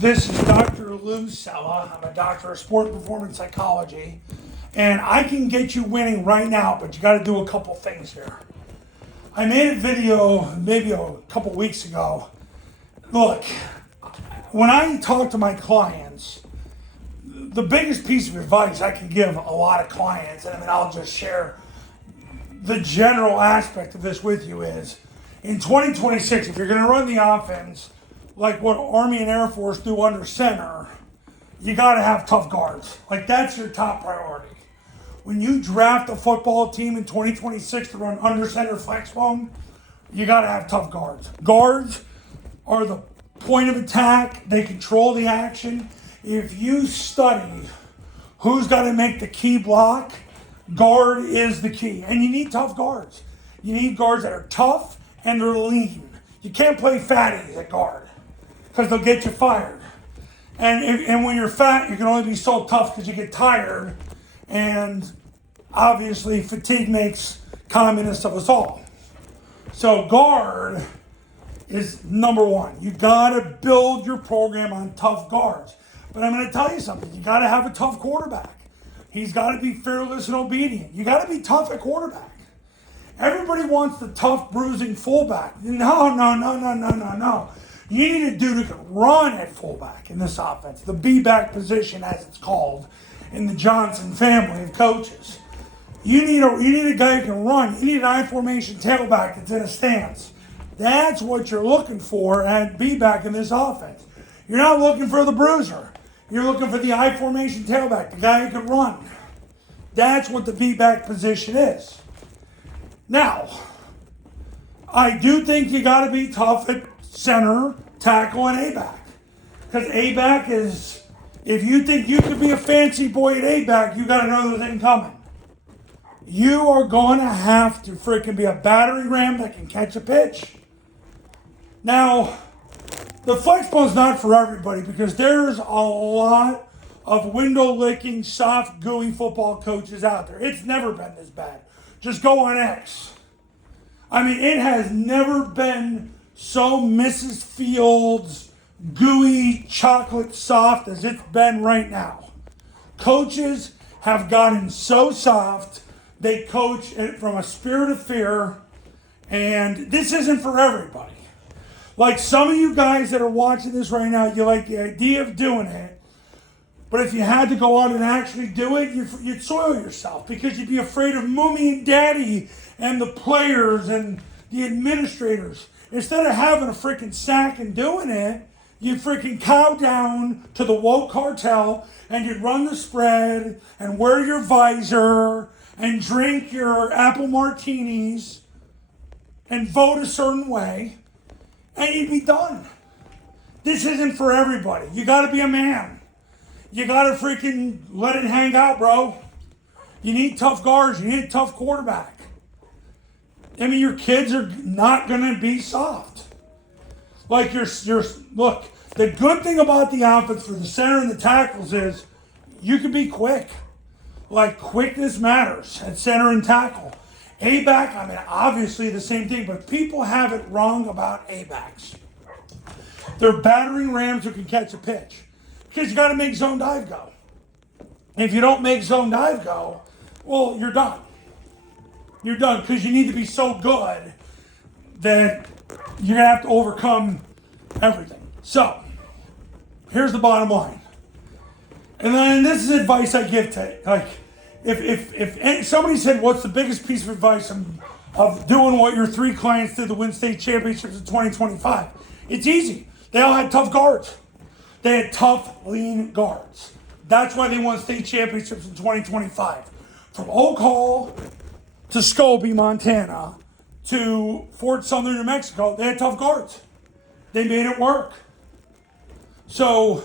This is Dr. Lou Sella. I'm a doctor of sport performance psychology, and I can get you winning right now, but you got to do a couple things here. I made a video maybe a couple weeks ago. Look, when I talk to my clients, the biggest piece of advice I can give a lot of clients, and I'll just share the general aspect of this with you is, in 2026, if you're going to run the offense like what Army and Air Force do under center, you got to have tough guards. Like, that's your top priority. When you draft a football team in 2026 to run under center Flexbone, you got to have tough guards. Guards are the point of attack. They control the action. If you study who's got to make the key block, guard is the key. And you need tough guards. You need guards that are tough and they're lean. You can't play fatties at guard because they'll get you fired. And when you're fat, you can only be so tough because you get tired. And obviously, fatigue makes communists of us all. So guard is number one. You got to build your program on tough guards. But I'm going to tell you something. You got to have a tough quarterback. He's got to be fearless and obedient. You got to be tough at quarterback. Everybody wants the tough, bruising fullback. No. You need a dude who can run at fullback in this offense. The B-back position, as it's called, in the Johnson family of coaches. You need a guy who can run. You need an I-formation tailback that's in a stance. That's what you're looking for at B-back in this offense. You're not looking for the bruiser. You're looking for the I-formation tailback, the guy who can run. That's what the B-back position is. Now, I do think you got to be tough at center, tackle, and A-back. Because A-back is, if you think you could be a fancy boy at A-back, you got another thing coming. You are going to have to freaking be a battering ram that can catch a pitch. Now, the Flexbone's not for everybody because there's a lot of window-licking, soft, gooey football coaches out there. It's never been this bad. Just go on X. I mean, it has never been so Mrs. Fields, gooey, chocolate soft as it's been right now. Coaches have gotten so soft, they coach from a spirit of fear, and this isn't for everybody. Like some of you guys that are watching this right now, you like the idea of doing it, but if you had to go out and actually do it, you'd soil yourself because you'd be afraid of Mommy and Daddy and the players and the administrators. Instead of having a freaking sack and doing it, you'd freaking cow down to the woke cartel and you'd run the spread and wear your visor and drink your apple martinis and vote a certain way and you'd be done. This isn't for everybody. You got to be a man. You got to freaking let it hang out, bro. You need tough guards. You need a tough quarterback. I mean, your kids are not going to be soft. Like, look, the good thing about the offense for the center and the tackles is you can be quick. Like, quickness matters at center and tackle. A-back, I mean, obviously the same thing, but people have it wrong about A-backs. They're battering rams who can catch a pitch. Because you got to make zone dive go. If you don't make zone dive go, well, you're done. You're done because you need to be so good that you're going to have to overcome everything. So, here's the bottom line. And then this is advice I give to, like, if somebody said, what's the biggest piece of advice of doing what your three clients did to win state championships in 2025? It's easy. They all had tough guards. They had tough, lean guards. That's why they won state championships in 2025. From Oak Hall to Scobie, Montana, to Fort Sumner, New Mexico, they had tough guards. They made it work. So,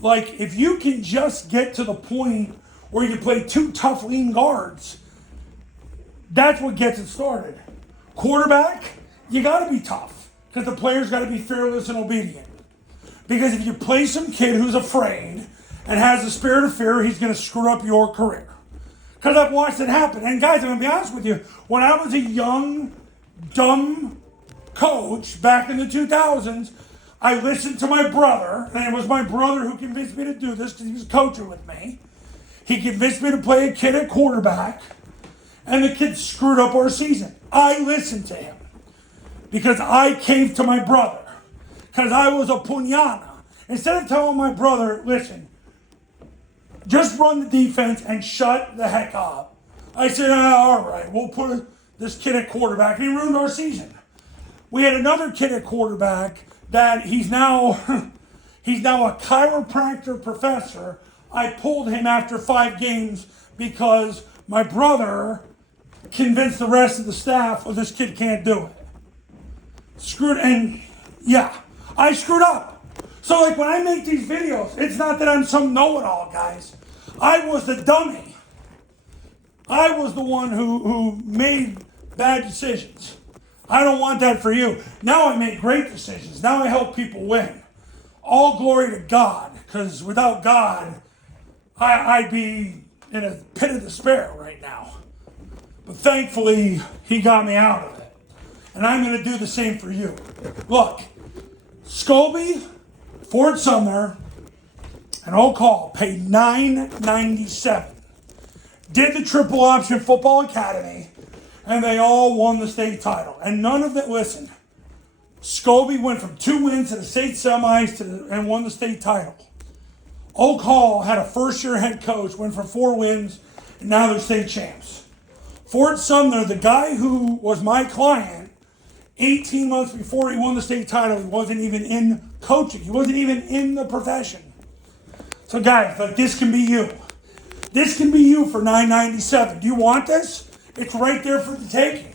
like, if you can just get to the point where you play two tough, lean guards, that's what gets it started. Quarterback, you got to be tough because the players got to be fearless and obedient. Because if you play some kid who's afraid and has the spirit of fear, he's going to screw up your career. Because I've watched it happen. And guys, I'm going to be honest with you. When I was a young, dumb coach back in the 2000s, I listened to my brother, and it was my brother who convinced me to do this because he was coaching with me. He convinced me to play a kid at quarterback, and the kid screwed up our season. I listened to him because I came to my brother, because I was a puñana. Instead of telling my brother, listen, just run the defense and shut the heck up, I said, all right, we'll put this kid at quarterback, and he ruined our season. We had another kid at quarterback that he's now a chiropractor professor. I pulled him after 5 games because my brother convinced the rest of the staff, oh, this kid can't do it. I screwed up. So like when I make these videos, it's not that I'm some know-it-all, guys. I was the dummy. I was the one who made bad decisions. I don't want that for you. Now I make great decisions. Now I help people win. All glory to God, because without God, I'd be in a pit of despair right now. But thankfully, he got me out of it. And I'm going to do the same for you. Look, Scobie, Fort Sumner, and Oak Hall paid $9.97. Did the triple option football academy, and they all won the state title. And none of it, listen, Scobie went from 2 wins to the state semis and won the state title. Oak Hall had a first-year head coach, went for 4 wins, and now they're state champs. Fort Sumner, the guy who was my client, 18 months before he won the state title, he wasn't even in coaching. He wasn't even in the profession. So guys, like, this can be you. This can be you for $9.97. Do you want this? It's right there for the taking.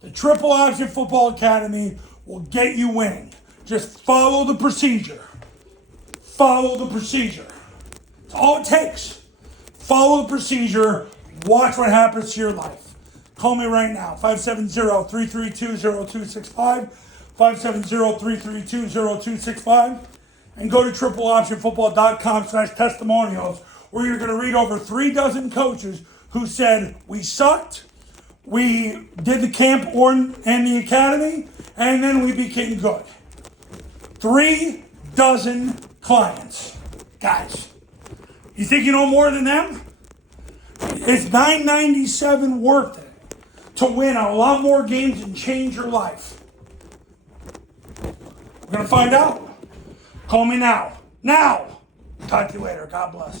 The Triple Option Football Academy will get you winning. Just follow the procedure. Follow the procedure. It's all it takes. Follow the procedure. Watch what happens to your life. Call me right now, 570-332-0265, 570-332-0265, and go to tripleoptionfootball.com/testimonials, where you're going to read over 3 dozen coaches who said, we sucked, we did the camp and the academy, and then we became good. 3 dozen clients. Guys, you think you know more than them? It's $9.97 worth it to win a lot more games and change your life. We're going to find out. Call me now. Now! Talk to you later. God bless.